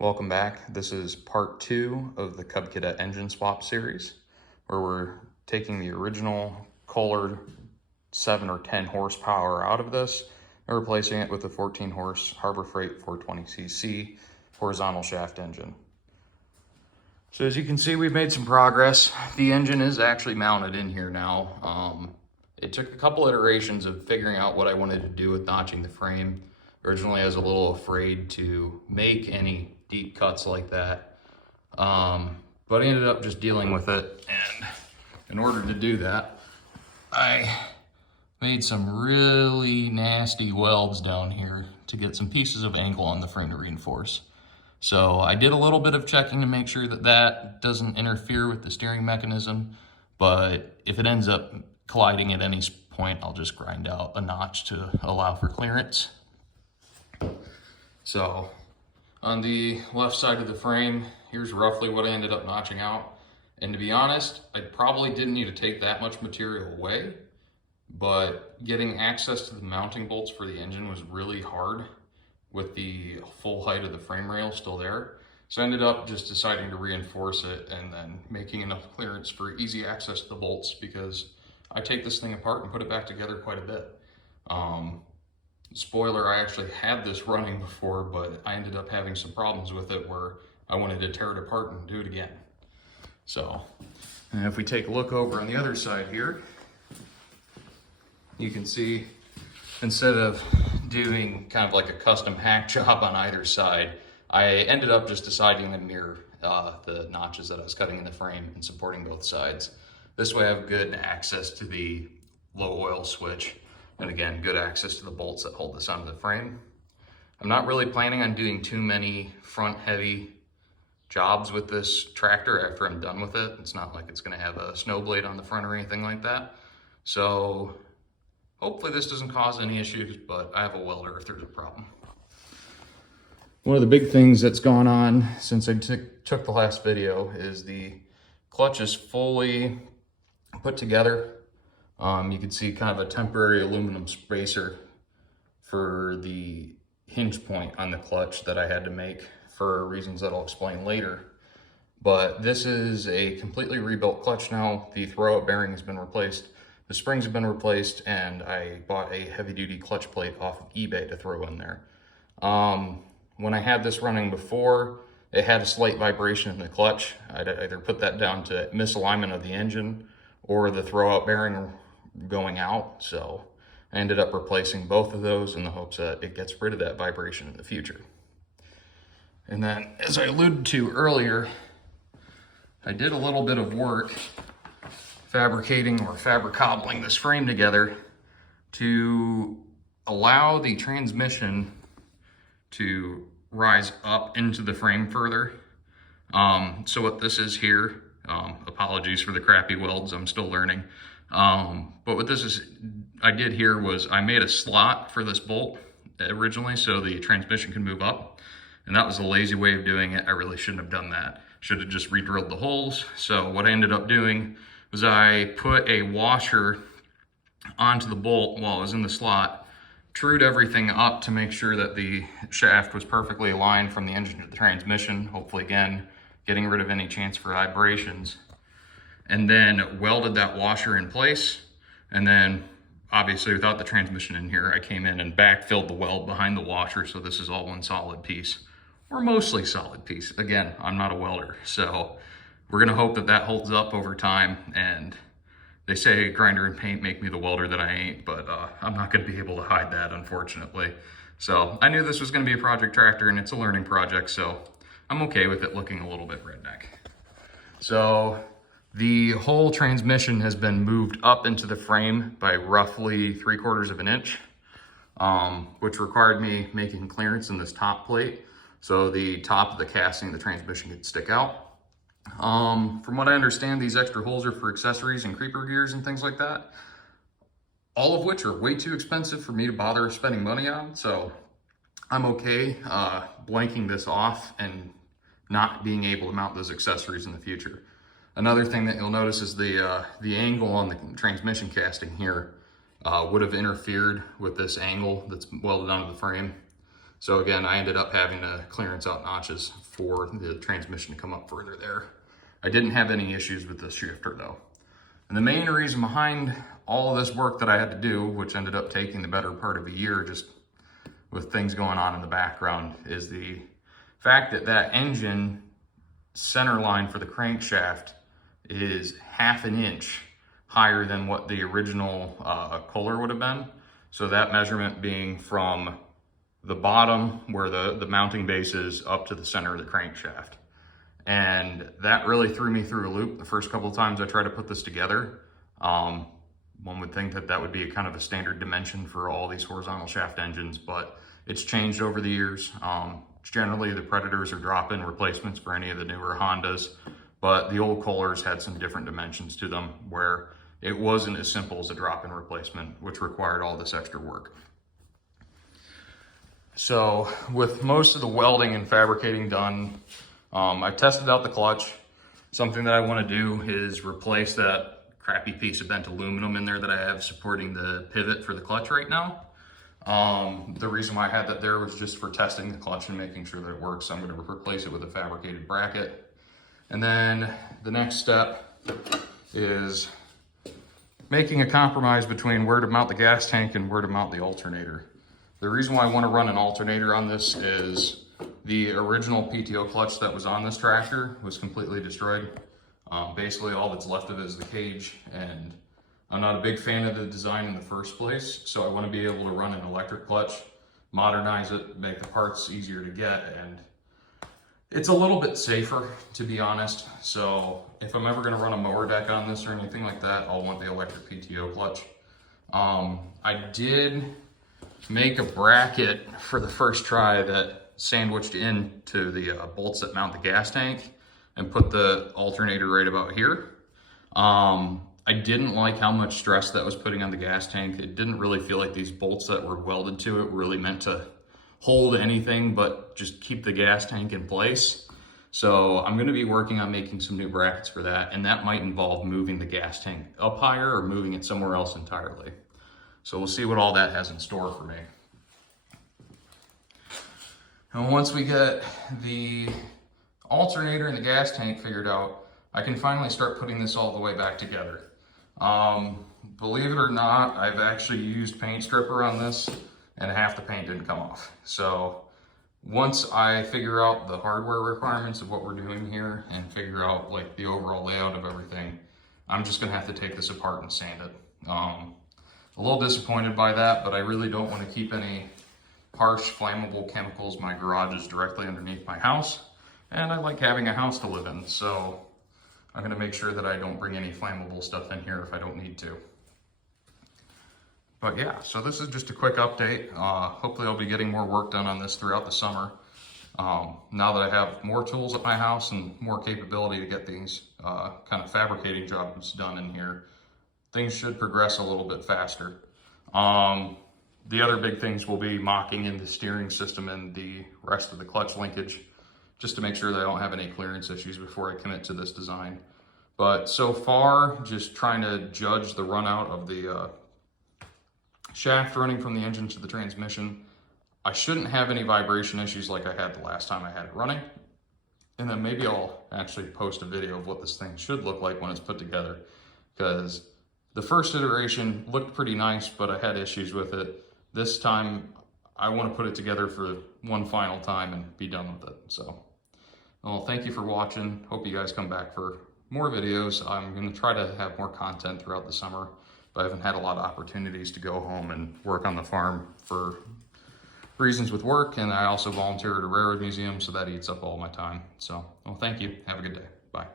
Welcome back. This is part 2 of the Cadet engine swap series, where we're taking the original Kohler 7 or 10 horsepower out of this and replacing it with a 14 horse Harbor Freight 420cc horizontal shaft engine. So as you can see, we've made some progress. The engine is actually mounted in here now. It took a couple iterations of figuring out what I wanted to do with notching the frame. Originally, I was a little afraid to make any deep cuts like that, but I ended up just dealing with it. And in order to do that, I made some really nasty welds down here to get some pieces of angle on the frame to reinforce. So I did a little bit of checking to make sure that that doesn't interfere with the steering mechanism, but if it ends up colliding at any point, I'll just grind out a notch to allow for clearance. So on the left side of the frame, here's roughly what I ended up notching out. And to be honest, I probably didn't need to take that much material away, but getting access to the mounting bolts for the engine was really hard with the full height of the frame rail still there. So I ended up just deciding to reinforce it and then making enough clearance for easy access to the bolts, because I take this thing apart and put it back together quite a bit. Spoiler, I actually had this running before, but I ended up having some problems with it where I wanted to tear it apart and do it again. So, and if we take a look over on the other side here, you can see instead of doing kind of like a custom hack job on either side, I ended up just deciding to mirror the notches that I was cutting in the frame and supporting both sides. This way I have good access to the low oil switch, and again, good access to the bolts that hold this onto the frame. I'm not really planning on doing too many front heavy jobs with this tractor after I'm done with it. It's not like it's gonna have a snow blade on the front or anything like that. So hopefully this doesn't cause any issues, but I have a welder if there's a problem. One of the big things that's gone on since I took the last video is the clutch is fully put together. You can see kind of a temporary aluminum spacer for the hinge point on the clutch that I had to make for reasons that I'll explain later. But this is a completely rebuilt clutch now. The throwout bearing has been replaced, the springs have been replaced, and I bought a heavy duty clutch plate off of eBay to throw in there. When I had this running before, it had a slight vibration in the clutch. I'd either put that down to misalignment of the engine or the throwout bearing going out. So I ended up replacing both of those in the hopes that it gets rid of that vibration in the future. And then, as I alluded to earlier, I did a little bit of work fabricating or fabricobbling this frame together to allow the transmission to rise up into the frame further. So what this is here, apologies for the crappy welds, I'm still learning. But what this is, I did here was I made a slot for this bolt originally so the transmission can move up. And that was a lazy way of doing it. I really shouldn't have done that. Should have just re-drilled the holes. So what I ended up doing was I put a washer onto the bolt while it was in the slot, trued everything up to make sure that the shaft was perfectly aligned from the engine to the transmission, hopefully again, getting rid of any chance for vibrations. And then welded that washer in place. And then obviously without the transmission in here, I came in and backfilled the weld behind the washer. So this is all one solid piece, or mostly solid piece. Again, I'm not a welder. So we're gonna hope that that holds up over time. And they say grinder and paint make me the welder that I ain't, but I'm not gonna be able to hide that, unfortunately. So I knew this was gonna be a project tractor and it's a learning project. So I'm okay with it looking a little bit redneck. So the whole transmission has been moved up into the frame by roughly 3/4 of an inch, which required me making clearance in this top plate. So the top of the casting, the transmission could stick out. From what I understand, these extra holes are for accessories and creeper gears and things like that, all of which are way too expensive for me to bother spending money on. So I'm okay blanking this off and not being able to mount those accessories in the future. Another thing that you'll notice is the angle on the transmission casting here would have interfered with this angle that's welded onto the frame. So again, I ended up having to clearance out notches for the transmission to come up further there. I didn't have any issues with the shifter though. And the main reason behind all of this work that I had to do, which ended up taking the better part of a year just with things going on in the background, is the fact that that engine center line for the crankshaft is 1/2 inch higher than what the original Kohler would have been. So that measurement being from the bottom where the mounting base is up to the center of the crankshaft. And that really threw me through a loop the first couple of times I tried to put this together. One would think that that would be a kind of a standard dimension for all these horizontal shaft engines, but it's changed over the years. Generally, the Predators are drop-in replacements for any of the newer Hondas, but the old Kohlers had some different dimensions to them where it wasn't as simple as a drop-in replacement, which required all this extra work. So with most of the welding and fabricating done, I tested out the clutch. Something that I want to do is replace that crappy piece of bent aluminum in there that I have supporting the pivot for the clutch right now. The reason why I had that there was just for testing the clutch and making sure that it works. So I'm going to replace it with a fabricated bracket. And then the next step is making a compromise between where to mount the gas tank and where to mount the alternator. The reason why I want to run an alternator on this is the original PTO clutch that was on this tractor was completely destroyed. Basically all that's left of it is the cage, and I'm not a big fan of the design in the first place, so I want to be able to run an electric clutch, modernize it, make the parts easier to get, and it's a little bit safer, to be honest. So if I'm ever going to run a mower deck on this or anything like that, I'll want the electric PTO clutch. I did make a bracket for the first try that sandwiched into the bolts that mount the gas tank and put the alternator right about here. I didn't like how much stress that was putting on the gas tank. It didn't really feel like these bolts that were welded to it really meant to hold anything but just keep the gas tank in place. So I'm going to be working on making some new brackets for that, and that might involve moving the gas tank up higher or moving it somewhere else entirely. So we'll see what all that has in store for me. And once we get the alternator and the gas tank figured out, I can finally start putting this all the way back together. Believe it or not, I've actually used paint stripper on this and half the paint didn't come off. So once I figure out the hardware requirements of what we're doing here and figure out like the overall layout of everything, I'm just gonna have to take this apart and sand it. A little disappointed by that, but I really don't want to keep any harsh flammable chemicals. My garage is directly underneath my house and I like having a house to live in, so I'm going to make sure that I don't bring any flammable stuff in here if I don't need to. But yeah, so this is just a quick update. Hopefully I'll be getting more work done on this throughout the summer. Now that I have more tools at my house and more capability to get these kind of fabricating jobs done in here, things should progress a little bit faster. The other big things will be mocking in the steering system and the rest of the clutch linkage, just to make sure that I don't have any clearance issues before I commit to this design. But so far, just trying to judge the run out of the shaft running from the engine to the transmission, I shouldn't have any vibration issues like I had the last time I had it running. And then maybe I'll actually post a video of what this thing should look like when it's put together, because the first iteration looked pretty nice, but I had issues with it. This time, I want to put it together for one final time and be done with it. So, well, thank you for watching. Hope you guys come back for more videos. I'm going to try to have more content throughout the summer, but I haven't had a lot of opportunities to go home and work on the farm for reasons with work, and I also volunteer at a railroad museum, so that eats up all my time. So, well, thank you. Have a good day. Bye.